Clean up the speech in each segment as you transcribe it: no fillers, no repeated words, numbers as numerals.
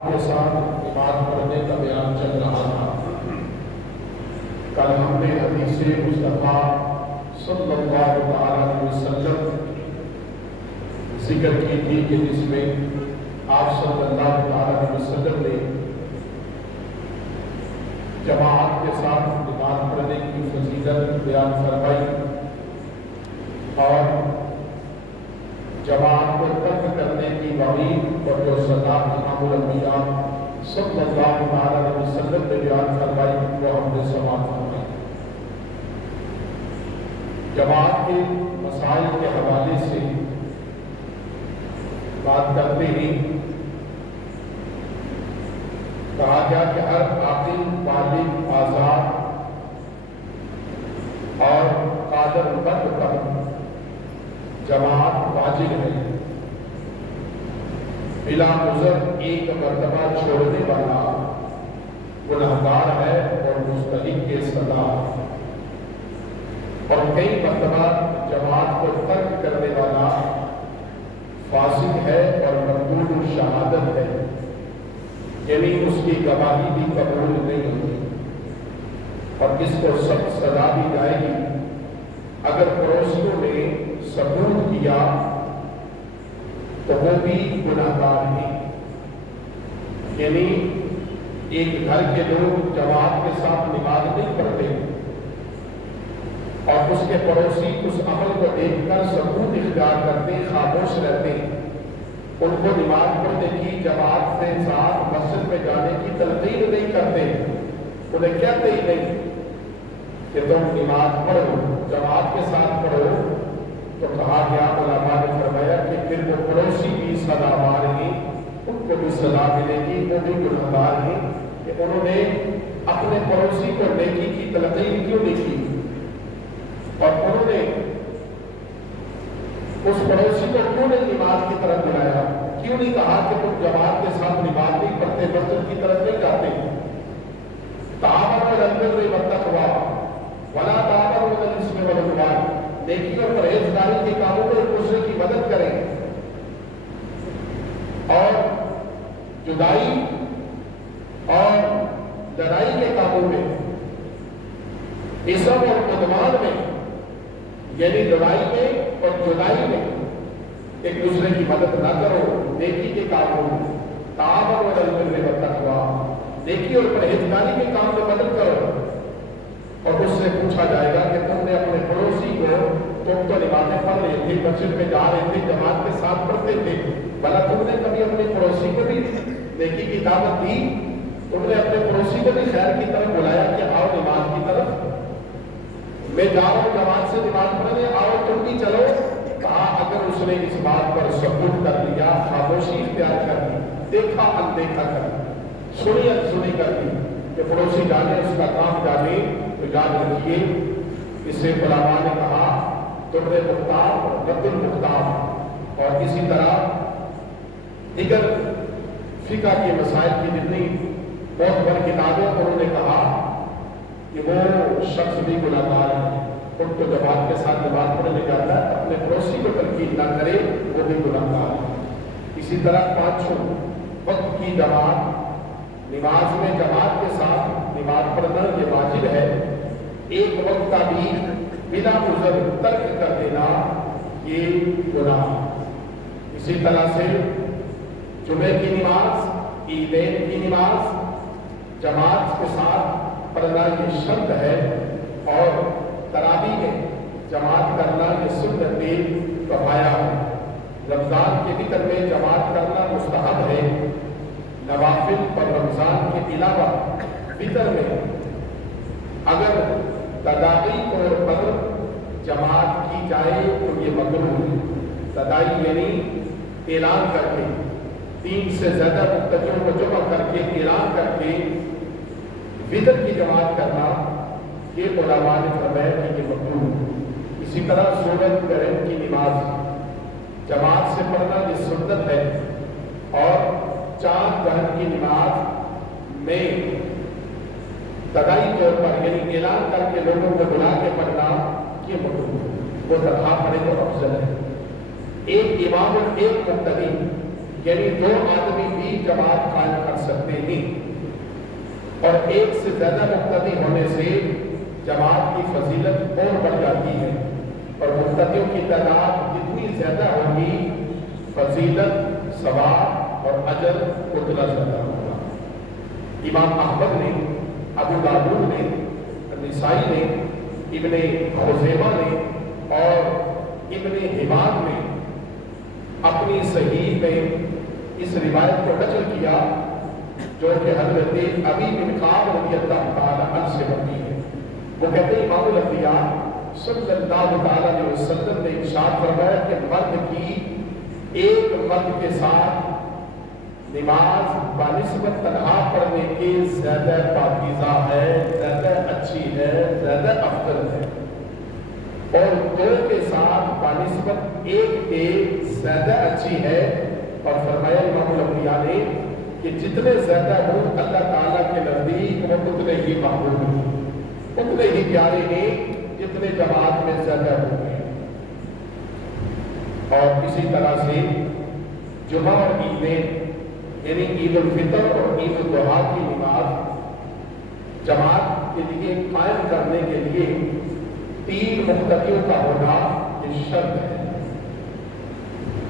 کے ساتھ نماز پڑھنے کا بیان چل رہا تھا۔ کل ہم نے حدیث مصطفیٰ صلی اللہ علیہ وسلم ذکر کی تھی کہ جس میں آپ صلی اللہ علیہ وسلم نے جماعت کے ساتھ نماز پڑھنے کی فضیلت بیان فرمائی اور جماعت کو ترک کرنے کی وعید اور جو سزا امام الانبیاء صلی اللہ علیہ وسلم نے بیان فرمائی وہ ہم نے سماعت فرمائی۔ جماعت کے مسائل کے حوالے سے بات کرتے ہی کہا گیا کہ ہر عاقل بالغ آزاد اور قادر مرد پر جماعت واجب ہے۔ بلا عذر ایک مرتبہ چھوڑنے والا گنہگار ہے اور مستحق کے سزا، اور کئی مرتبہ جماعت کو ترک کرنے والا فاسق ہے اور مقبول الشہادت ہے، یعنی اس کی گواہی بھی قبول نہیں ہوتی اور اس کو سخت سزا دی جائے گی اگر پڑوسیوں نے ثبوت کیا تو وہ بھی گناہگار ہیں۔ یعنی ایک گھر کے لوگ جماعت کے ساتھ نماز نہیں پڑھتے اور اس کے پڑوسی اس عمل کو دیکھ کر ثبوت اختیار کرتے خاموش رہتے، ان کو نماز پڑھنے کی جماعت کے ساتھ مسجد میں جانے کی تلقین نہیں کرتے، انہیں کہتے ہی نہیں کہ تم نماز پڑھو، جماعت کے ساتھ پڑھو، تو کہا گیا علماء نے فرمایا کہ پھر وہ پڑوسی بھی سزاوار ہیں، ان کو بھی سزا ملے گی، وہ بھی گنہگار ہیں کہ انہوں نے اپنے پڑوسی کو نیکی کی تلقین کیوں نہیں کی اور انہوں نے اس پڑوسی کو کیوں نہیں نماز کی طرف بلایا، کیوں نہیں کہا کہ تم جماعت کے ساتھ نماز نہیں پڑھتے، مسجد کی طرف نہیں جاتے۔ تعاونوا علی البر والتقوی ولا تعاونوا علی الاثم والعدوان، نیکی اور پرہیزگاری کے کاموں میں ایک دوسرے کی مدد کریں اور جدائی اور لڑائی کے کاموں میں، اثم اور عدوان میں، یعنی لڑائی میں اور جدائی میں ایک دوسرے کی مدد نہ کرو، نیکی کے کاموں میں تعاونوا علی البر والتقوی، نیکی اور پرہیزگاری کے کام میں مدد کرو۔ اور اس سے پوچھا جائے گا کہ تم نے اپنے پڑوسی کو، تم تو نمازیں پڑھ رہے تھے، مسجد میں جا رہے تھے، جماعت کے ساتھ پڑھتے تھے، بھلا تم نے کبھی اپنے پڑوسی کو بھی نیکی کی دعوت دی؟ تم نے اپنے پڑوسی کو بھی خیر کی طرف بلایا کہ آؤ نماز کی طرف، میں جا رہا ہوں جماعت سے نماز پڑھنے، آؤ تم بھی چلو؟ کہا اگر اس نے اس بات پر ثبوت کر لیا، خاموشی اختیار کر لی، دیکھا اندیکھا کر لی، سنی انسنی کر لی کہ پڑوسی جانے اس کا کام جانے، تو یاد رکھیے اس سے علماء نے کہا تمر مختار رد المختار، اور اسی طرح دیگر فقہ کے مسائل کی جتنی بہت بڑی کتابیں انہوں نے کہا کہ وہ شخص بھی گنہگار ہے، ان کو جماعت کے ساتھ نماز پڑھنے جاتا ہے اپنے پڑوسی کو تنقید نہ کرے، وہ بھی گنہگار ہے۔ اسی طرح پانچوں وقت کی جماعت، نماز میں جماعت کے ساتھ نماز پڑھنا یہ واجب ہے، ایک وقت کا بھی بلا عذر ترک کر دینا یہ گناہ۔ اسی طرح سے جمعے کی نماز، عیدین کی نماز جماعت کے ساتھ پڑھنا یہ شرط ہے، اور تراویح میں جماعت کرنا یہ سنت کفایہ ہے۔ رمضان کے وتر میں جماعت کرنا مستحب ہے، نوافل اور رمضان کے علاوہ وتر میں اگر تداعی طور پر جماعت کی جائے تو یہ مکروہ ہے۔ تداعی یعنی اعلان کر کے، 3 سے زیادہ مقتدیوں کو جمع کر کے اعلان کر کے وتر کی جماعت کرنا یہ علماء نے فرمایا کہ یہ مکروہ ہے۔ اسی طرح سورج گرہن کی نماز جماعت سے پڑھنا یہ سنت ہے، اور چاند گرہن کی نماز میں تداعی طور پر یعنی اعلان کر کے لوگوں کو بلا کے پڑھنا یہ مکروہ ہے، وہ تنہا پڑھے تو افضل ہے۔ ایک امام اور ایک مقتدی یعنی دو آدمی بھی جماعت قائم کر اور ایک سے زیادہ مقتدی ہونے سے جماعت کی فضیلت اور بڑھ جاتی ہے، اور مقتدیوں کی تعداد جتنی زیادہ ہوگی فضیلت، ثواب اور اجر اتنا زیادہ ہوگا۔ امام احمد نے، ابو داؤد نے، نسائی نے، ابن خزیمہ نے اور ابن حبان نے اپنی صحیح میں اس روایت کو نقل کیا جو کہ حضرت ابی بن کعب رضی اللہ تعالی عنہ سے مروی ہے۔ وہ کہتے ہیں امام الانبیاء صلی اللہ تعالی علیہ وسلم نے ارشاد فرمایا کہ مرد کی ایک مرد کے ساتھ نماز بنسبت تنہا پڑھنے کے زیادہ پاکیزہ ہے، زیادہ اچھی ہے، زیادہ افضل ہے، اور دو کے ساتھ بنسبت ایک کے زیادہ اچھی ہے۔ اور فرمایا امام الانبیاء نے کہ جتنے زیادہ ہوں اللہ تعالیٰ کے نزدیک وہ اتنے ہی محبوب ہیں، اتنے ہی پیارے ہیں جتنے جماعت میں زیادہ ہوں گے۔ اور اسی طرح سے جمعہ اور عیدیں یعنی عید الفطر اور عید الاضحیٰ کی نماز جماعت کے لیے قائم کرنے کے لیے 3 مقتدیوں کا ہونا یہ شرط ہے۔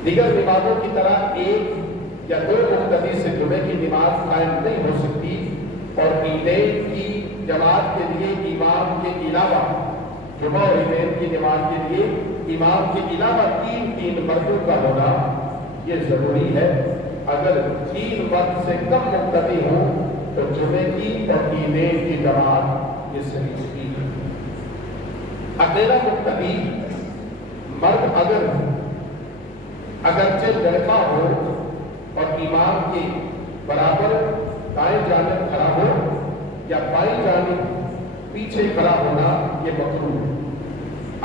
دیگر نمازوں کی طرح 1 یا 2 مقتدی سے جمعے کی نماز قائم نہیں ہو سکتی، اور عیدین کی جماعت کے لیے امام کے علاوہ، جمعہ اور عیدین کی نماز کے لیے امام کے علاوہ 3 مردوں کا ہونا یہ ضروری ہے۔ اگر 3 مرد سے کم مقتدی ہوں تو جمعے کی اور عیدین کی جماعت یہ صحیح ہوتی ہے۔ اکیلا مقتدی مرد اگرچہ لڑکا ہو اور امام کے برابر دائیں جانب کھڑا ہو یا بائیں جانب پیچھے کھڑا ہونا یہ مکروہ ہے۔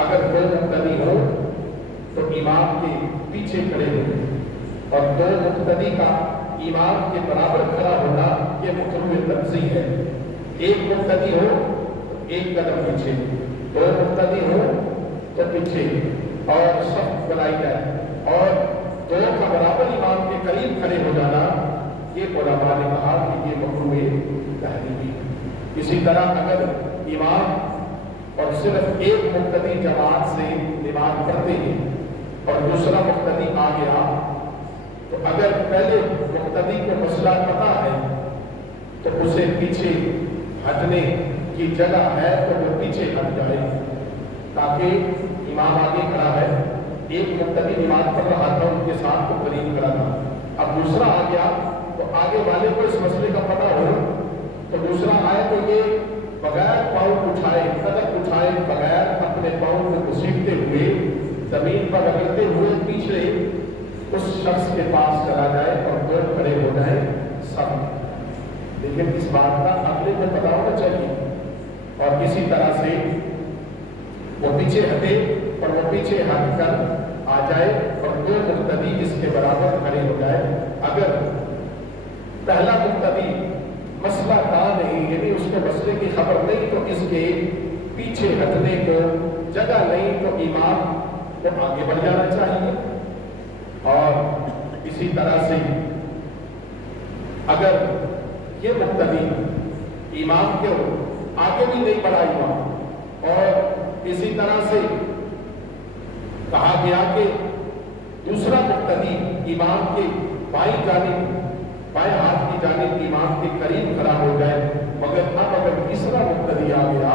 اگر 2 مقتدی ہو تو امام کے پیچھے کھڑے ہو، اور 2 مقتدی کا امام کے برابر کھڑا ہونا یہ مکروہ تنزیہ ہے۔ 1 مقتدی ہو تو 1 قدم پیچھے، 2 مقتدی ہو تو پیچھے، اور صف بنائی جائے، اور 2 کا برابر امام کے قریب کھڑے ہو جانا یہ علماء نے کہا کہ یہ مکروہ تحریمی ہے۔ اسی طرح اگر امام اور صرف 1 مقتدی جماعت سے نماز پڑھتے ہیں اور دوسرا مقتدی آ گیا، تو اگر پہلے مقتدی کو مسئلہ پتہ ہے تو اسے پیچھے ہٹنے کی جگہ ہے تو وہ پیچھے ہٹ جائے، تاکہ امام آگے کھڑا ہے، 1 مقتدی نماز پڑھ رہا تھا ان کے ساتھ تو قریب کھڑا تھا، اب دوسرا آ گیا تو آگے والے کو اس مسئلے کا پتہ ہو تو دوسرا آئے تو یہ بغیر پاؤں اٹھائے، قدم اٹھائے بغیر اپنے پاؤں کو گھسیٹتے ہوئے زمین پر رگڑتے ہوئے پیچھے اس شخص کے پاس چلا جائے اور 2 کھڑے ہو جائے سب۔ لیکن اس بات کا اگلے کو پتہ ہونا چاہیے، اور اسی طرح سے وہ پیچھے ہٹے اور وہ پیچھے ہٹ کر آ جائے اور 2 مقتدی اس کے برابر کھڑے ہو جائے۔ اگر پہلا مقتدی مسئلہ تھا نہیں، یعنی اس کو مسئلے کی خبر نہیں، تو اس کے پیچھے ہٹنے کو جگہ نہیں تو امام کو آگے بڑھ جانا چاہیے۔ اور اسی طرح سے اگر یہ مقتدی امام کے آگے بھی نہیں بڑھا ہوا، اور اسی طرح سے کہا گیا کہ دوسرا مقتدی امام کے بائیں ہاتھ کی جانب امام کے قریب کھڑا ہو جائے، مگر اب اگر تیسرا مقتدی آ گیا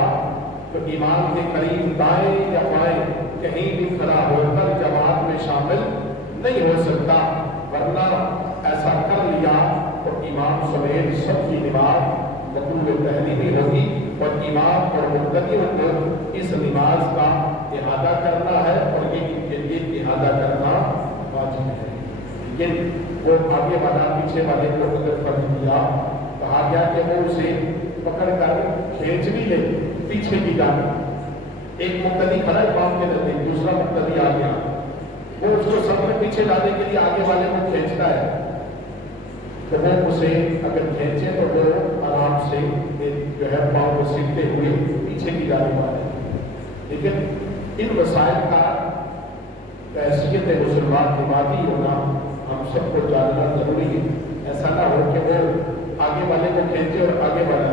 تو امام کے قریب دائیں یا بائیں کہیں بھی کھڑا ہو کر جماعت میں شامل نہیں ہو سکتا، ورنہ ایسا کر لیا تو امام سمیت سب کی نماز مکروہ تحریمی ہوگی، اور امام اور مقتدیوں کو اس نماز کا اعادہ کرنا ہے، اور یہ ان کے لیے اعادہ کرنا واجب ہے۔ لیکن وہ آگے والا پیچھے والے کو اگر فرض کیا، کہا گیا کہ وہ اسے پکڑ کر کھینچ بھی لے پیچھے کی جانب، ایک مقتدی کھڑا امام کے نزدیک، دوسرا مقتدی آ گیا، وہ اس کو سب میں پیچھے لانے کے لیے آگے والے کو کھینچتا ہے، تو وہ اسے اگر کھینچے تو وہ آرام سے جو ہے پاؤں کو سیکھتے ہوئے پیچھے کی جانب آ جائے۔ لیکن ان مسائل کا حیثیت مسلمان نمازی ہونا ہم سب کو جاننا ضروری ہے، ایسا نہ ہو کہ وہ آگے والے کو کھینچے اور آگے بڑھا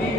3